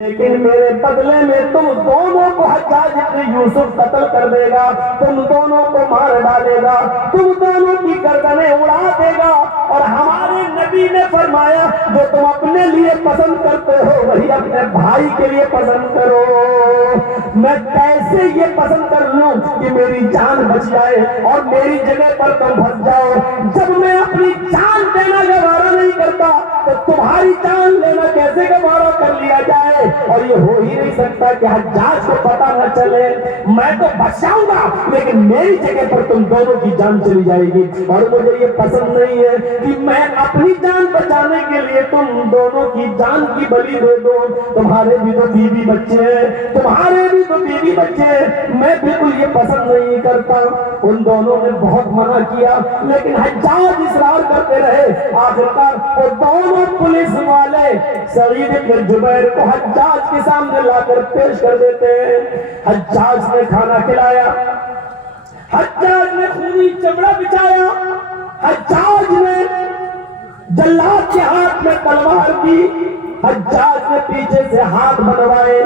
لیکن میرے بدلے میں تم دونوں کو حجاج ابن یوسف قتل کر دے گا، تم دونوں کو مار ڈالے گا، تم دونوں کی گردنیں اڑا دے گا، اور ہمارے نبی نے فرمایا جو تم اپنے لیے پسند کرتے ہو وہی اپنے بھائی کے لیے پسند کرو۔ میں کیسے یہ پسند کر لوں کہ میری جان بچ جائے اور میری جگہ پر تم پھنس جاؤ؟ جب میں اپنی جان دینا گوارا نہیں کرتا تو تمہاری جان لینا کیسے گوارا کر لیا جائے؟ اور یہ ہو ہی نہیں سکتا کہ حجاج کو پتہ نہ چلے۔ میں تو بچ جاؤں گا لیکن میری جگہ پر تم دونوں کی جان چلی جائے گی، اور مجھے یہ پسند نہیں ہے کہ میں اپنی جان بچانے کے لیے تم دونوں کی جان کی بلی دے دوں۔ تمہارے بھی تو بیوی بچے ہیں، تمہارے بھی تو بیوی بچے ہیں، میں بالکل یہ پسند نہیں کرتا۔ ان دونوں نے بہت منع کیا لیکن حجاج اصرار کرتے رہے۔ آخرکار وہ دونوں پولیس والے سعید بن جبیر کو حجاج کے سامنے لا کر پیش کر دیتے ہیں۔ حجاج نے کھانا کھلایا، حجاج نے خونی چمڑا بچھایا، حجاج نے جلاد کے ہاتھ میں تلوار دی، حجاج نے پیچھے سے ہاتھ بنوائے،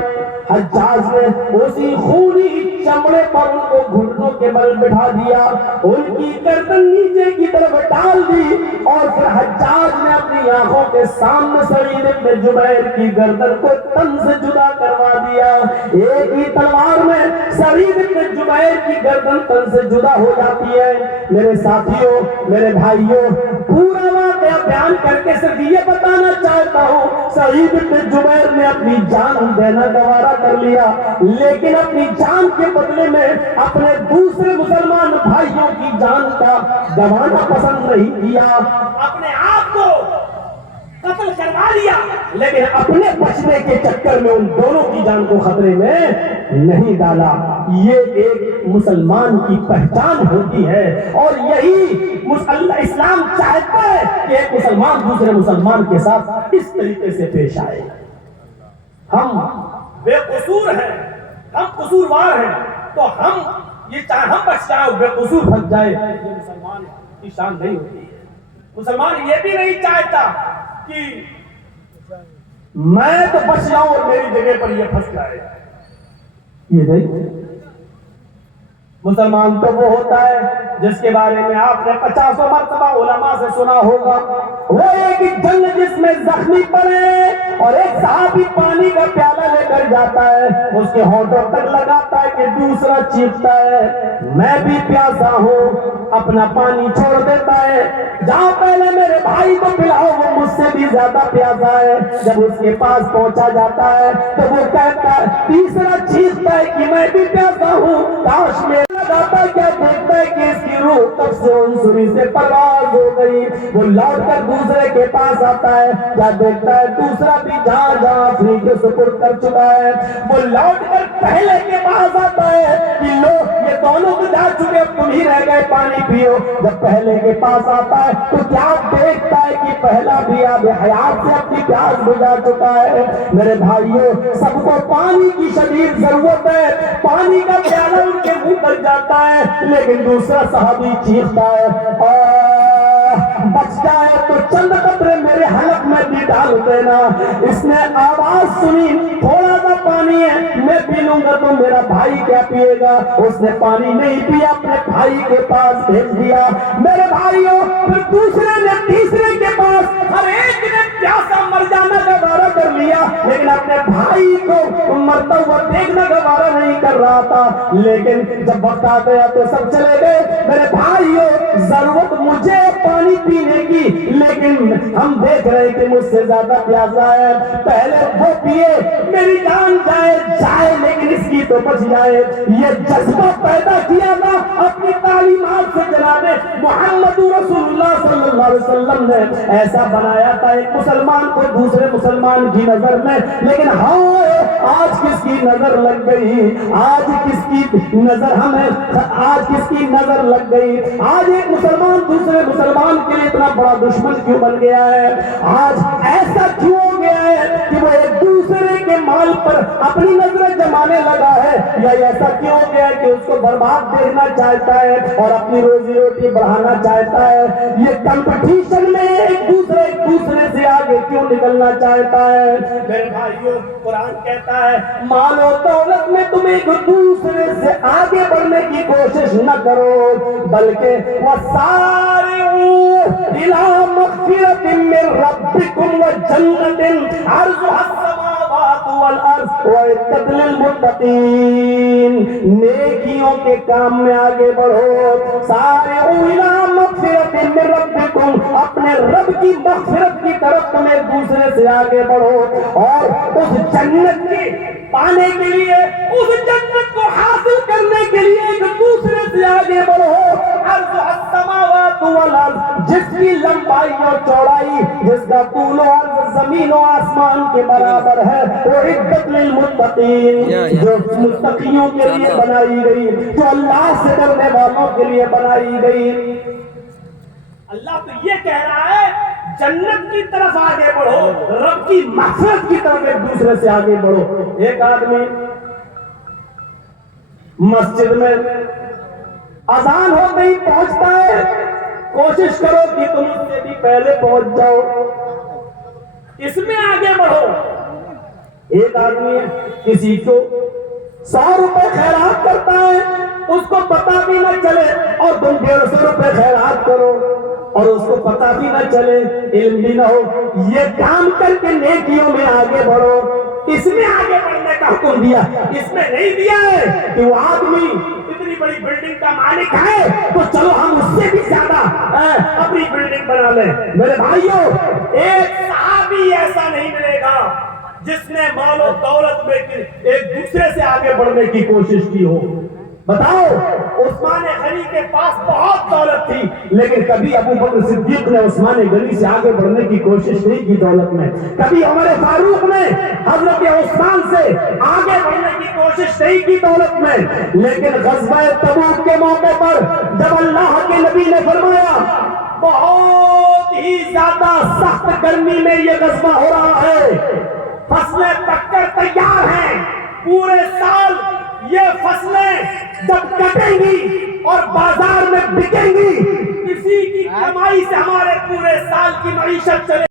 حجاج نے اسی خونی چمڑے پر ان کو گھٹنوں کے بل بٹھا دیا، ان کی گردن نیچے کی طرف ڈال دی، اور پھر حجاج نے اپنی آنکھوں کے سامنے سعید بن جبیر کی گردن کو تن سے جدا کروا دیا۔ ایک ہی تلوار میں سعید بن جبیر کی گردن تن سے جدا ہو جاتی ہے۔ میرے ساتھیوں، میرے بھائیوں، پورا واقعہ بیان کر کے صرف یہ بتانا چاہتا ہوں، سعید بن جبیر نے اپنی جان دینا گوارا کر لیا لیکن اپنی جان کے بدلے میں اپنے دوسرے مسلمان بھائیوں کی جان کا گنوانا پسند نہیں کیا۔ اپنے آپ کو قتل کروا لیا لیکن اپنے بچنے کے چکر میں ان دونوں کی جان کو خطرے میں نہیں ڈالا۔ یہ ایک مسلمان کی پہچان ہوتی ہے، اور یہی اسلام چاہتا ہے کہ ایک مسلمان دوسرے مسلمان کے ساتھ اس طریقے سے پیش آئے۔ ہم بے قصور ہیں، ہم قصوروار ہیں، تو ہم یہ چاہے ہم بچ جائیں بے قصور پھنس جائے، یہ مسلمان کی شان نہیں ہوتی ہے۔ مسلمان یہ بھی نہیں چاہتا کہ میں تو بچ جاؤں اور میری جگہ پر یہ پھنس جائے۔ یہ نہیں، مسلمان تو وہ ہوتا ہے جس کے بارے میں آپ نے 50 مرتبہ علماء سے سنا ہوگا، وہ ایک جنگ جس میں زخمی پڑے اور ایک صحابی پانی کا پیالہ لے کر جاتا ہے، اس کے ہونٹوں تک لگاتا ہے کہ دوسرا چیختا ہے میں بھی پیاسا ہوں، اپنا پانی چھوڑ دیتا ہے، جہاں پہلے میرے بھائی کو پلاؤ وہ مجھ سے بھی زیادہ پیاسا ہے۔ جب اس کے پاس پہنچا جاتا ہے تو وہ کہتا ہے، تیسرا چیختا ہے کہ میں بھی پیاسا ہوں، کاش میرے داتا کیا دیکھتا ہے کہ اس کی روح تب سے عنصری سے پرواز ہو گئی۔ وہ لوٹ کر دوسرے کے پاس آتا ہے، کیا دیکھتا ہے دوسرا بھی جہاں جہاں اپنی کے سپرد کر چکا ہے۔ وہ لوٹ کر پہلے کے پاس آتا ہے کہ لو یہ دونوں تو جا چکے، اب تم ہی رہ گئے، پانی پیو۔ جب پہلے کے پاس آتا ہے تو کیا دیکھتا ہے کہ پہلا بھی آب حیات سے اپنی پیاس بجھا چکا ہے۔ میرے بھائیوں، سب کو پانی کی شدید ضرورت ہے، پانی کا پیالہ ان کے منہ تک جاتا ہے لیکن دوسرا صحابی چیختا ہے بچ جائے تو چند قطرے میرے حلق میں بھی ڈال دینا۔ اس نے آواز سنی، تھوڑا سا پانی ہے میں پی لوں گا تو میرا بھائی کیا پیے گا؟ اس نے پانی نہیں پیا، اپنے بھائی کے پاس بھیج دیا۔ میرے بھائیوں، پھر دوسرے نے تیسرے کے پاس، ہر ایک نے پیاسا مر جانا گوارا کر لیا لیکن اپنے بھائی کو مرتا ہوا دیکھنا گوارا نہیں کر رہا تھا۔ لیکن جب وقت آ گیا تو سب چلے گئے۔ میرے بھائیوں، ضرورت مجھے پانی پینے کی لیکن ہم دیکھ رہے کہ مجھ سے زیادہ پیاسا ہے، پہلے وہ پیے میری جان جائے لیکن اس کی تو بچ جائے۔ یہ جذبہ پیدا کیا تھا اپنی تعلیمات سے جناب محمد رسول اللہ صلی اللہ علیہ وسلم نے، ایسا بنایا تھا ایک مسلمان کو دوسرے مسلمان کی نظر میں۔ لیکن آج کس کی نظر لگ گئی؟ آج کس کی نظر آج کس کی نظر لگ گئی؟ آج ایک مسلمان دوسرے مسلمان کے لیے اتنا بڑا دشمن کیوں بن گیا ہے؟ آج ایسا کیوں گیا ہے کہ وہ ایک دوسرے کے مال پر اپنی نظریں جمانے لگا ہے، یا ایسا کیوں ہو گیا ہے کہ اس کو برباد دیکھنا چاہتا ہے اور اپنی روزی روٹی بڑھانا چاہتا ہے؟ یہ کمپٹیشن میں ایک دوسرے سے آگے کیوں نکلنا چاہتا ہے؟ میرے بھائیوں، قرآن کہتا ہے مال و دولت میں تم ایک دوسرے سے آگے بڑھنے کی کوشش نہ کرو، بلکہ وَسَارِعُوا إِلَىٰ مَغْفِرَةٍ مِّن رَّبِّكُمْ وَجَنَّةٍ عَرْضُهَا السَّمَاوَاتُ وَالْأَرْضُ وَأُعِدَّتْ لِلْمُتَّقِينَ۔ نیکیوں کے کام میں آگے بڑھو، سارعوا إِلَىٰ مَغْفِرَةٍ مِّن رَّبِّكُمْ، اپنے رب کی مغفرت کی طرف تم ایک دوسرے سے آگے بڑھو، اور اس جنت کے پانے کے لیے، اس جنت کو حاصل کرنے کے لیے ایک دوسرے سے آگے بڑھو۔ عرض السماوات والارض، جس کی لمبائی اور چوڑائی، جس کا طول و عرض زمین و آسمان کے برابر ہے، وہ عدت للمتقین، جو متقیوں کے لیے بنائی گئی، جو اللہ سے ڈرنے والوں کے لیے بنائی گئی۔ اللہ تو یہ کہہ رہا ہے جنت کی طرف آگے بڑھو، رب کی مغفرت کی طرف ایک دوسرے سے آگے بڑھو۔ ایک آدمی مسجد میں اذان ہو گئی پہنچتا ہے، کوشش کرو کہ تم اس سے بھی پہلے پہنچ جاؤ، اس میں آگے بڑھو۔ ایک آدمی کسی کو 100 روپے خیرات کرتا ہے، اس کو پتا بھی نہ چلے، اور تم 150 روپے خیرات کرو اور اس کو پتا بھی نہ چلے، علم بھی نہ ہو، یہ کام کر کے نیکیوں میں آگے بڑھو۔ اس میں آگے بڑھنے کا حکم دیا، اس میں نہیں دیا ہے کہ وہ آدمی اتنی بڑی بلڈنگ کا مالک ہے تو چلو ہم اس سے بھی زیادہ اپنی بلڈنگ بنا لیں۔ میرے بھائیوں، ایک صحابی ایسا نہیں ملے گا جس نے مال و دولت میں ایک دوسرے سے آگے بڑھنے کی کوشش کی ہو۔ بتاؤ، عثمان غنی کے پاس بہت دولت تھی، لیکن کبھی ابو بکر صدیق نے عثمان غنی سے آگے بڑھنے کی کوشش نہیں کی دولت میں، کبھی عمر فاروق نے حضرت عثمان سے آگے بڑھنے کی کوشش نہیں کی دولت میں۔ لیکن غزوہ تبوک کے موقع پر جب اللہ کے نبی نے فرمایا بہت ہی زیادہ سخت گرمی میں یہ غزوہ ہو رہا ہے، فصلیں پک کر تیار ہیں، پورے سال یہ فصلیں جب کٹیں گی اور بازار میں بکیں گی، کسی کی کمائی سے ہمارے پورے سال کی معیشت چلے